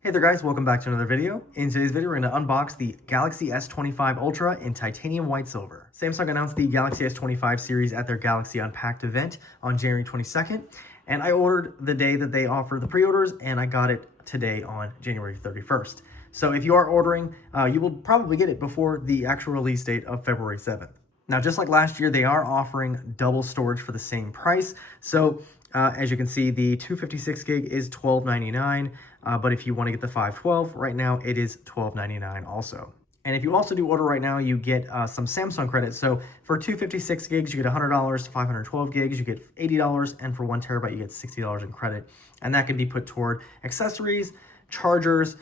Hey there guys, welcome back to another video. In today's video, we're going to unbox the Galaxy S25 Ultra in titanium white silver. Samsung announced the Galaxy S25 series at their Galaxy Unpacked event on January 22nd, and I ordered the day that they offered the pre-orders, and I got it today on January 31st. So if you are ordering, you will probably get it before the actual release date of February 7th. Now, just like last year, they are offering double storage for the same price. So as you can see, the 256 gig is $12.99, but if you want to get the 512, right now it is $12.99 also. And if you also do order right now, you get some Samsung credit. So for 256 gigs, you get $100, 512 gigs, you get $80, and for 1 terabyte, you get $60 in credit. And that can be put toward accessories, chargers,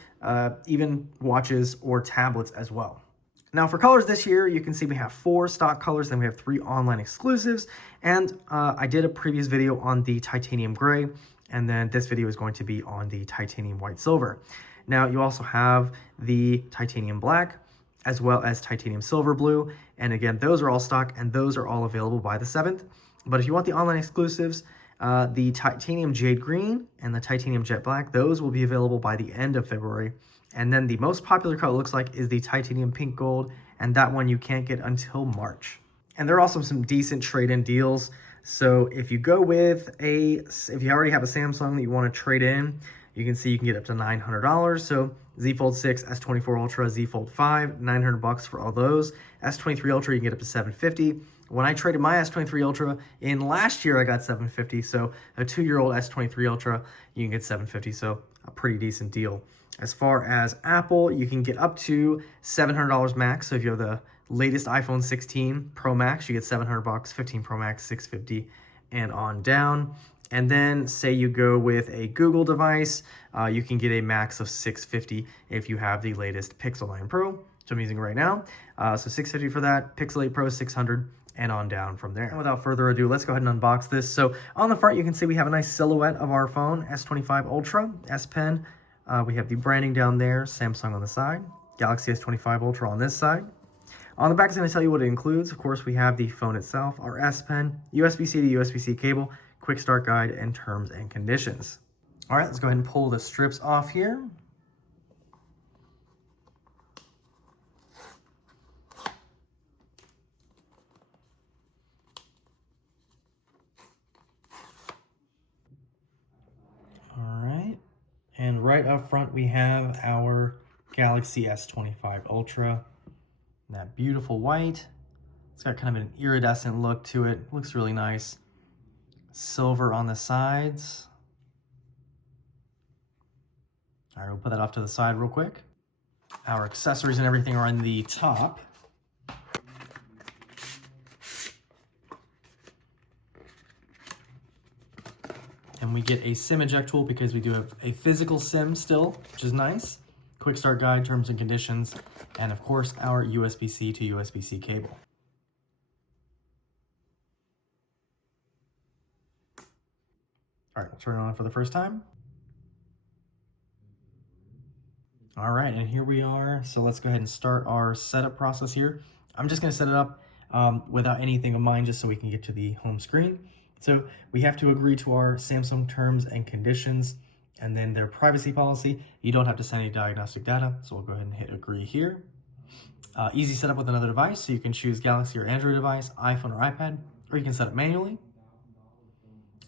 even watches or tablets as well. Now for colors this year, you can see we have 4 stock colors, then we have 3 online exclusives, and I did a previous video on the titanium gray, and then this video is going to be on the titanium white silver. Now you also have the titanium black, as well as titanium silver blue, and again, those are all stock, and those are all available by the 7th. But if you want the online exclusives, the titanium jade green and the titanium jet black, those will be available by the end of February. And then the most popular color, looks like, is the titanium pink gold, and that one you can't get until March. And there are also some decent trade-in deals. So if you go with if you already have a Samsung that you want to trade in, you can see you can get up to $900. So Z Fold 6, S24 Ultra, Z Fold 5, $900 for all those. S23 Ultra, you can get up to $750. When I traded my S23 Ultra in last year, I got $750. So a 2-year-old S23 Ultra, you can get $750. So a pretty decent deal. As far as Apple, you can get up to $700 max. So if you have the latest iPhone 16 Pro Max, you get $700, 15 Pro Max, $650, and on down. And then say you go with a Google device, you can get a max of $650 if you have the latest Pixel 9 Pro, which I'm using right now. So $650 for that, Pixel 8 Pro $600, and on down from there. And without further ado, let's go ahead and unbox this. So on the front, you can see we have a nice silhouette of our phone, S25 Ultra, S Pen. We have the branding down there, Samsung on the side, Galaxy S25 Ultra on this side. On the back, it's going to tell you what it includes. Of course, we have the phone itself, our S Pen, USB-C to USB-C cable, quick start guide, and terms and conditions. All right, let's go ahead and pull the strips off here. All right. And right up front, we have our Galaxy S25 Ultra. That beautiful white. It's got kind of an iridescent look to it. Looks really nice. Silver on the sides. All right, we'll put that off to the side real quick. Our accessories and everything are on the top. And we get a SIM eject tool because we do have a physical SIM still, which is nice. Quick start guide, terms and conditions, and of course our USB-C to USB-C cable. All right, we'll turn it on for the first time. All right, and here we are. So let's go ahead and start our setup process here. I'm just gonna set it up without anything of mine, just so we can get to the home screen. So we have to agree to our Samsung terms and conditions, and then their privacy policy. You don't have to send any diagnostic data, so we'll go ahead and hit agree here. Easy setup with another device, so you can choose Galaxy or Android device, iPhone or iPad, or you can set up manually.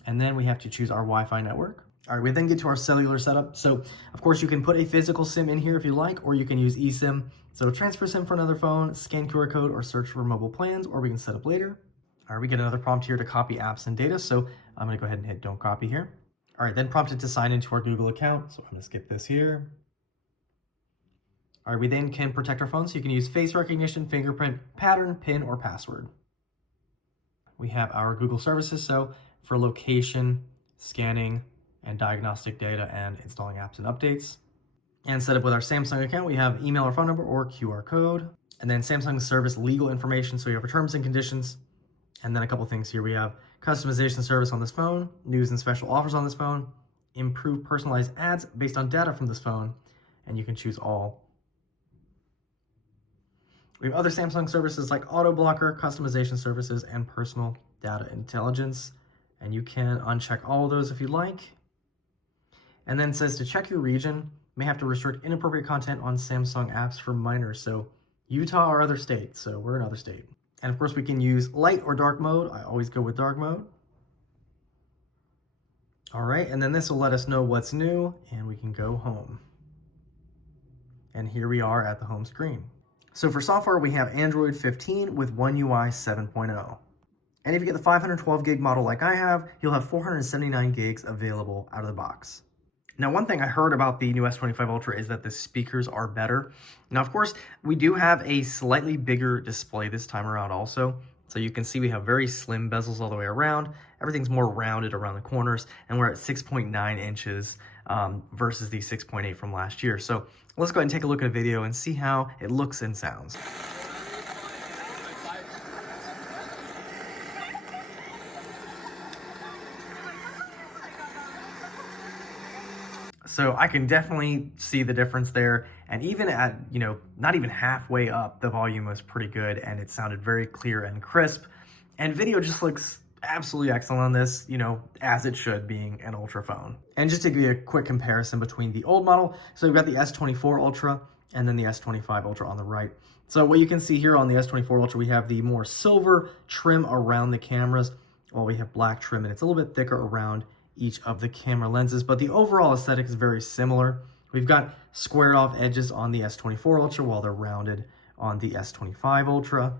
And then we have to choose our Wi-Fi network. All right, we then get to our cellular setup. So of course you can put a physical SIM in here if you like, or you can use eSIM. So transfer SIM for another phone, scan QR code, or search for mobile plans, or we can set up later. All right, we get another prompt here to copy apps and data. So I'm gonna go ahead and hit don't copy here. All right, then prompted to sign into our Google account. So I'm gonna skip this here. All right, we then can protect our phone. So you can use face recognition, fingerprint, pattern, PIN, or password. We have our Google services. So for location, scanning, and diagnostic data, and installing apps and updates. And set up with our Samsung account, we have email or phone number or QR code. And then Samsung service legal information. So you have our terms and conditions. And then a couple things here. We have customization service on this phone, news and special offers on this phone, improved personalized ads based on data from this phone, and you can choose all. We have other Samsung services like auto blocker, customization services, and personal data intelligence, and you can uncheck all of those if you like. And then it says to check your region, may have to restrict inappropriate content on Samsung apps for minors. So Utah or other states, so we're another state. And of course we can use light or dark mode. I always go with dark mode. All right, and then this will let us know what's new and we can go home. And here we are at the home screen. So for software, we have Android 15 with One UI 7.0. And if you get the 512 gig model like I have, you'll have 479 gigs available out of the box. Now, one thing I heard about the new S25 Ultra is that the speakers are better. Now, of course, we do have a slightly bigger display this time around also. So you can see we have very slim bezels all the way around. Everything's more rounded around the corners, and we're at 6.9 inches versus the 6.8 from last year. So let's go ahead and take a look at a video and see how it looks and sounds. So I can definitely see the difference there. And even at, not even halfway up, the volume was pretty good and it sounded very clear and crisp. And video just looks absolutely excellent on this, as it should, being an Ultra phone. And just to give you a quick comparison between the old model, so we've got the S24 Ultra and then the S25 Ultra on the right. So what you can see here on the S24 Ultra, we have the more silver trim around the cameras, while we have black trim, and it's a little bit thicker around each of the camera lenses, but the overall aesthetic is very similar. We've got squared off edges on the S24 Ultra while they're rounded on the S25 Ultra.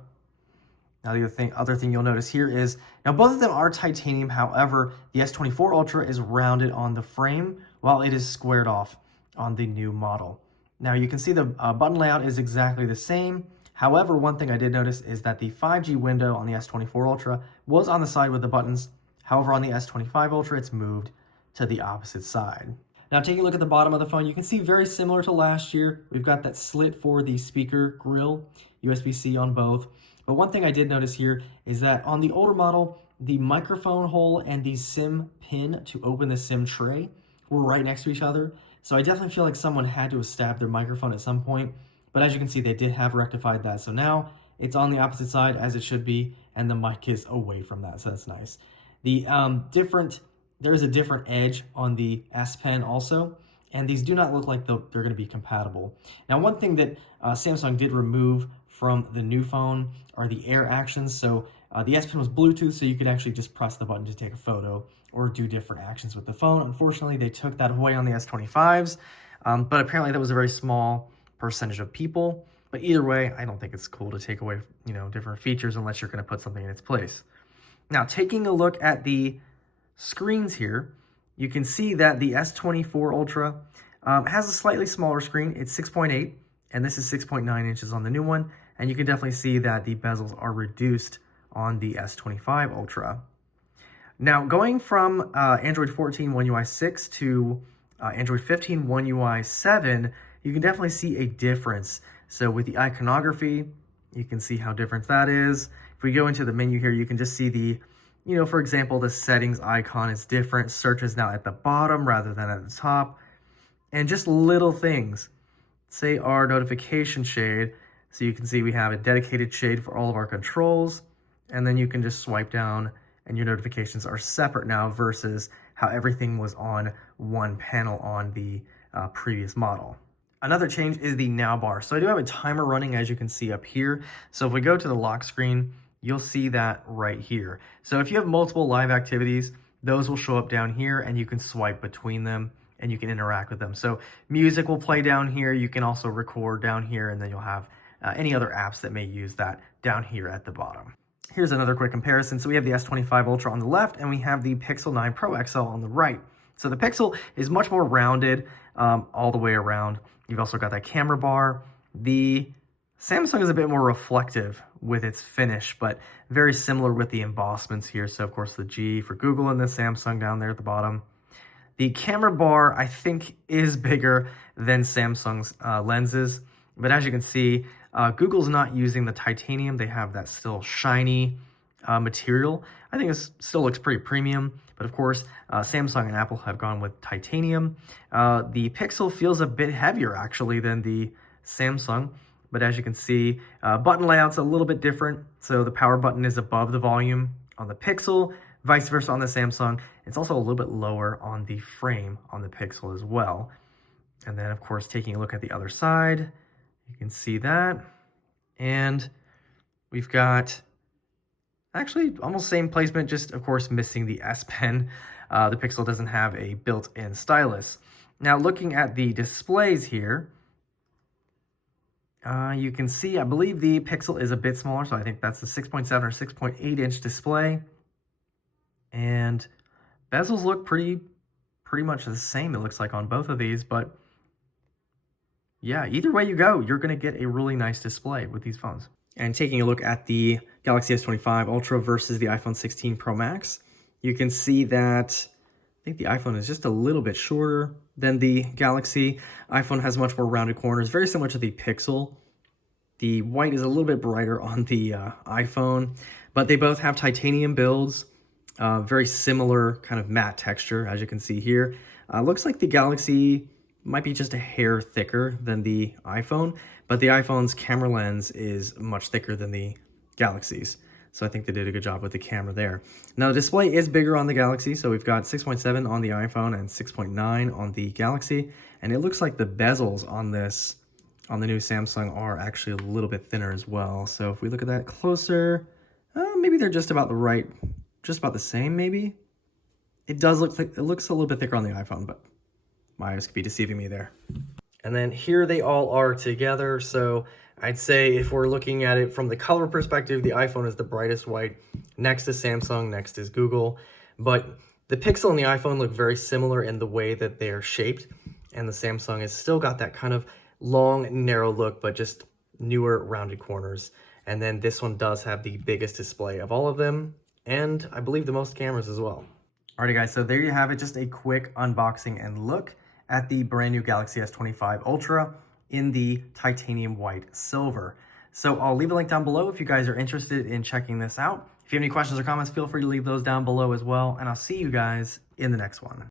Now the other thing you'll notice here is, now both of them are titanium, however, the S24 Ultra is rounded on the frame while it is squared off on the new model. Now you can see the button layout is exactly the same. However, one thing I did notice is that the 5G window on the S24 Ultra was on the side with the buttons. However, on the S25 Ultra, it's moved to the opposite side. Now, taking a look at the bottom of the phone, you can see very similar to last year. We've got that slit for the speaker grill, USB-C on both. But one thing I did notice here is that on the older model, the microphone hole and the SIM pin to open the SIM tray were right next to each other. So I definitely feel like someone had to have stabbed their microphone at some point. But as you can see, they did have rectified that. So now it's on the opposite side as it should be, and the mic is away from that, so that's nice. The there is a different edge on the S Pen also, and these do not look like they're going to be compatible. Now, one thing that Samsung did remove from the new phone are the air actions. So the S Pen was Bluetooth, so you could actually just press the button to take a photo or do different actions with the phone. Unfortunately, they took that away on the S25s, but apparently that was a very small percentage of people. But either way, I don't think it's cool to take away, different features unless you're going to put something in its place. Now, taking a look at the screens here, you can see that the S24 Ultra has a slightly smaller screen. It's 6.8, and this is 6.9 inches on the new one. And you can definitely see that the bezels are reduced on the S25 Ultra. Now, going from Android 14 One UI 6 to Android 15 One UI 7, you can definitely see a difference. So with the iconography, you can see how different that is. If we go into the menu here, you can just see the, for example, the settings icon is different. Search is now at the bottom rather than at the top. And just little things. Say our notification shade. So you can see we have a dedicated shade for all of our controls. And then you can just swipe down and your notifications are separate now versus how everything was on one panel on the previous model. Another change is the now bar. So I do have a timer running, as you can see up here. So if we go to the lock screen, you'll see that right here. So if you have multiple live activities, those will show up down here and you can swipe between them and you can interact with them. So music will play down here. You can also record down here, and then you'll have any other apps that may use that down here at the bottom. Here's another quick comparison. So we have the S25 Ultra on the left and we have the Pixel 9 Pro XL on the right. So the Pixel is much more rounded all the way around. You've also got that camera bar. The Samsung is a bit more reflective with its finish, but very similar with the embossments here. So of course the G for Google and the Samsung down there at the bottom. The camera bar, I think, is bigger than Samsung's lenses, but as you can see, Google's not using the titanium. They have that still shiny material. I think it still looks pretty premium, but of course, Samsung and Apple have gone with titanium. The Pixel feels a bit heavier actually than the Samsung, but as you can see, button layout's a little bit different. So the power button is above the volume on the Pixel, Vice versa on the Samsung. It's also a little bit lower on the frame on the Pixel as well. And then, of course, taking a look at the other side, you can see that. And we've got actually almost same placement, just, of course, missing the S Pen. The Pixel doesn't have a built-in stylus. Now, looking at the displays here, you can see, I believe the Pixel is a bit smaller, so I think that's the 6.7 or 6.8 inch display. And bezels look pretty much the same, it looks like, on both of these, but yeah, either way you go, you're going to get a really nice display with these phones. And taking a look at the Galaxy S25 Ultra versus the iPhone 16 Pro Max, you can see that I think the iPhone is just a little bit shorter than the Galaxy. iPhone has much more rounded corners, very similar to the Pixel. The white is a little bit brighter on the iPhone, but they both have titanium builds, very similar kind of matte texture, as you can see here. Looks like the Galaxy might be just a hair thicker than the iPhone, but the iPhone's camera lens is much thicker than the Galaxy's. So I think they did a good job with the camera there. Now the display is bigger on the Galaxy, so we've got 6.7 on the iPhone and 6.9 on the Galaxy. And it looks like the bezels on this, on the new Samsung, are actually a little bit thinner as well. So if we look at that closer, maybe they're just about the same maybe. It does look like, it looks a little bit thicker on the iPhone, but my eyes could be deceiving me there. And then here they all are together. So I'd say if we're looking at it from the color perspective, the iPhone is the brightest white. Next is Samsung, next is Google. But the Pixel and the iPhone look very similar in the way that they are shaped. And the Samsung has still got that kind of long, narrow look, but just newer rounded corners. And then this one does have the biggest display of all of them, and I believe the most cameras as well. Alrighty guys, so there you have it, just a quick unboxing and look at the brand new Galaxy S25 Ultra in the titanium white silver. So I'll leave a link down below if you guys are interested in checking this out. If you have any questions or comments, feel free to leave those down below as well, and I'll see you guys in the next one.